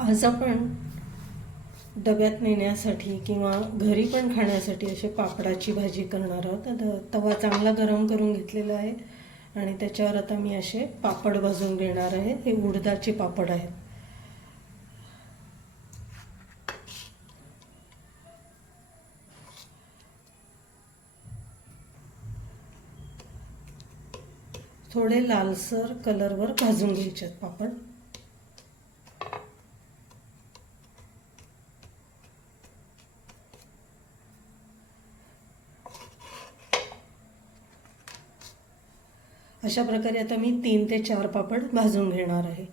आज आपण डब्यात नेण्यासाठी किंवा घरी पण खाण्यासाठी असे पापडाची भाजी करणार आहोत. आता तवा चांगला गरम करून घेतलेला आहे आणि त्याच्यावर आता मी असे पापड भाजून घेणार आहे. हे उडदाचे पापड आहेत. थोडे लालसर कलरवर भाजून घ्यायचे पापड. अशा प्रकारे आता मी तीन ते चार पापड भाजून घेणार आहे.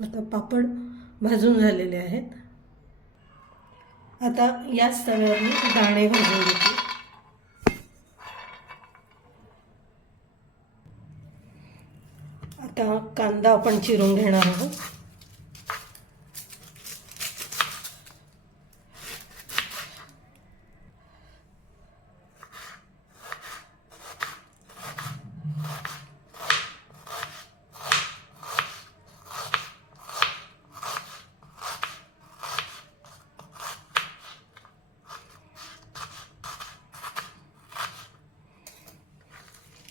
आता पापड भाजून झालेले आहेत. आता याच तव्यावर मी दाणे भाजून घेते. आता कांदा आपण चिरून घेणार आहोत.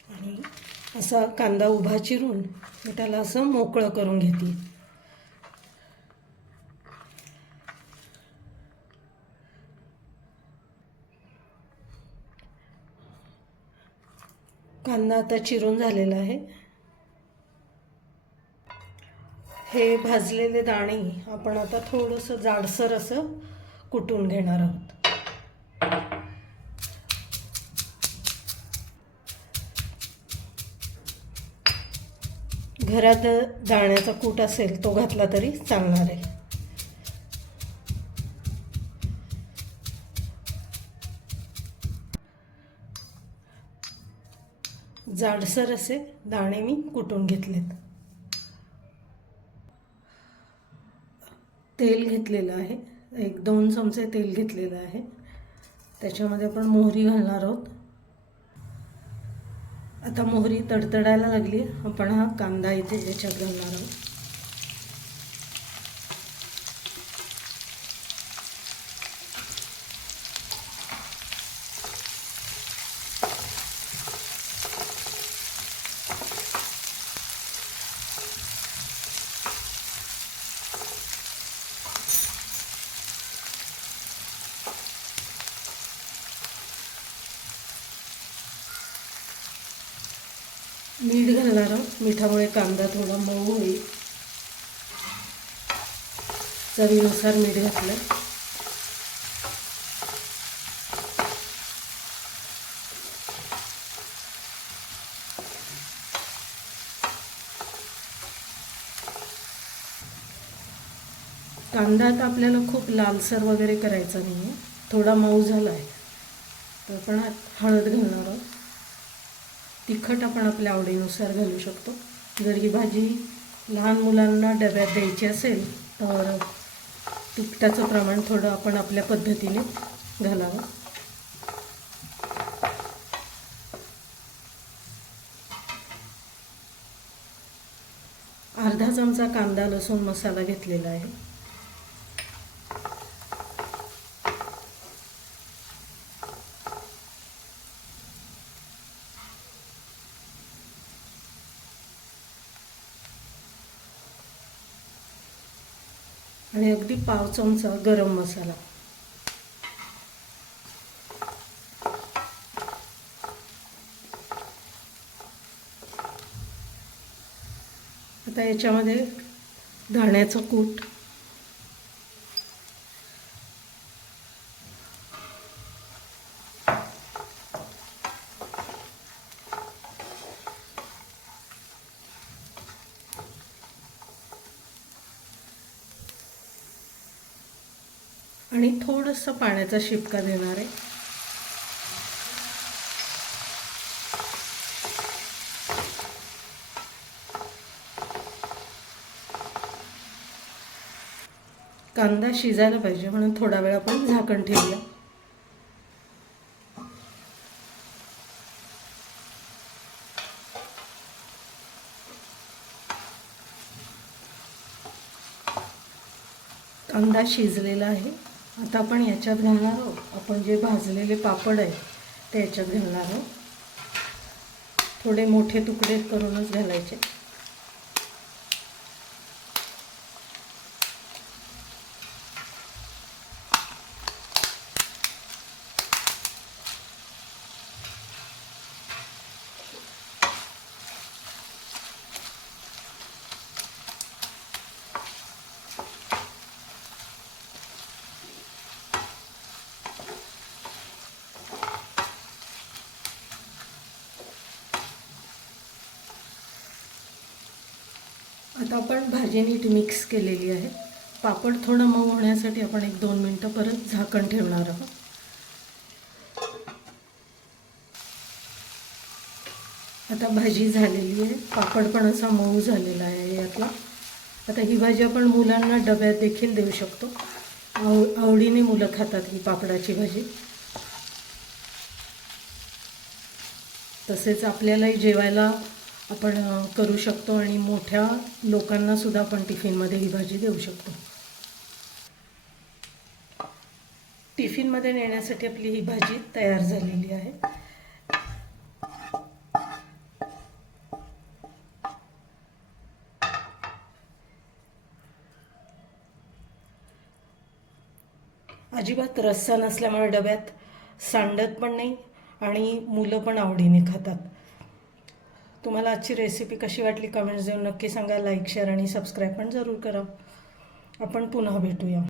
आणि असा कांदा उभा चिरून मी त्याला असं मोकळं करून घेते. कांदा आता चिरून झालेला आहे. हे भाजलेले दाणे आपण आता थोडंसं जाडसर असं कुटून घेणार आहोत. घरात दाण्याचा कूट असेल तो घातला तरी चालणार आहे. जाडसर असे दाणे मी कुटून घेतलेत. तेल घेतलेलं आहे. एक दोन चमचे तेल घेतलेलं आहे. त्याच्यामध्ये आपण मोहरी घालणार आहोत. आता मोहरी तडतडायला लागली. आपण हा कांदा इथे याच्यात घालणार आहोत. मीठ घालणार आहोत. मिठामुळे कांदा थोडा मऊ होईल. चवीनुसार मीठ घातलं कांदा आता आपल्याला खूप लालसर वगैरे करायचा नाही आहे थोडा मऊ झाला आहे तर आपण हळद घालणार आहोत. तिखट आपण आपल्या आवडीनुसार घालू शकतो. जर ही भाजी लहान मुलांना डब्यात द्यायची असेल तर तिखटाचं प्रमाण थोडं आपण आपल्या पद्धतीने घालावं. अर्धा चमचा कांदा लसूण मसाला घेतलेला आहे. आणि अगदी पाव चमचा गरम मसाला. आता याच्यामध्ये धाण्याचं कूट. आणि थोडंसं पाण्याचा शिपका देणार आहे. कांदा शिजायला पाहिजे म्हणून थोडा वेळ आपण झाकण ठेवूया. कांदा शिजलेला आहे. आता आपण याच्यात घालणार आहोत. आपण जे भाजलेले पापड आहे ते याच्यात घालणार आहोत. थोडे मोठे तुकडे करूनच घालायचे. आता आपण भाजी नीट मिक्स केलेली आहे. पापड थोडं मऊ होण्यासाठी आपण एक दोन मिनटं परत झाकण ठेवणार आहोत. आता भाजी झालेली आहे. पापड पण असा मऊ झालेला आहे यातला. आता ही भाजी आपण मुलांना डब्यात देखील देऊ शकतो. आव आवडीने मुलं खातात ही पापडाची भाजी. तसेच आपल्यालाही जेवायला आपण करू शकतो आणि मोठ्या लोकांना सुद्धा आपण टिफिनमध्ये ही भाजी देऊ शकतो. टिफिनमध्ये नेण्यासाठी आपली ही भाजी तयार झालेली आहे. अजिबात रस्सा नसल्यामुळे डब्यात सांडत पण नाही आणि मुलं पण आवडीने खातात. तुम्हाला आजची रेसिपी कशी वाटली कमेंट्स देऊन नक्की सांगा. लाईक शेअर आणि सबस्क्राईब पण जरूर करा. आपण पुन्हा भेटूया.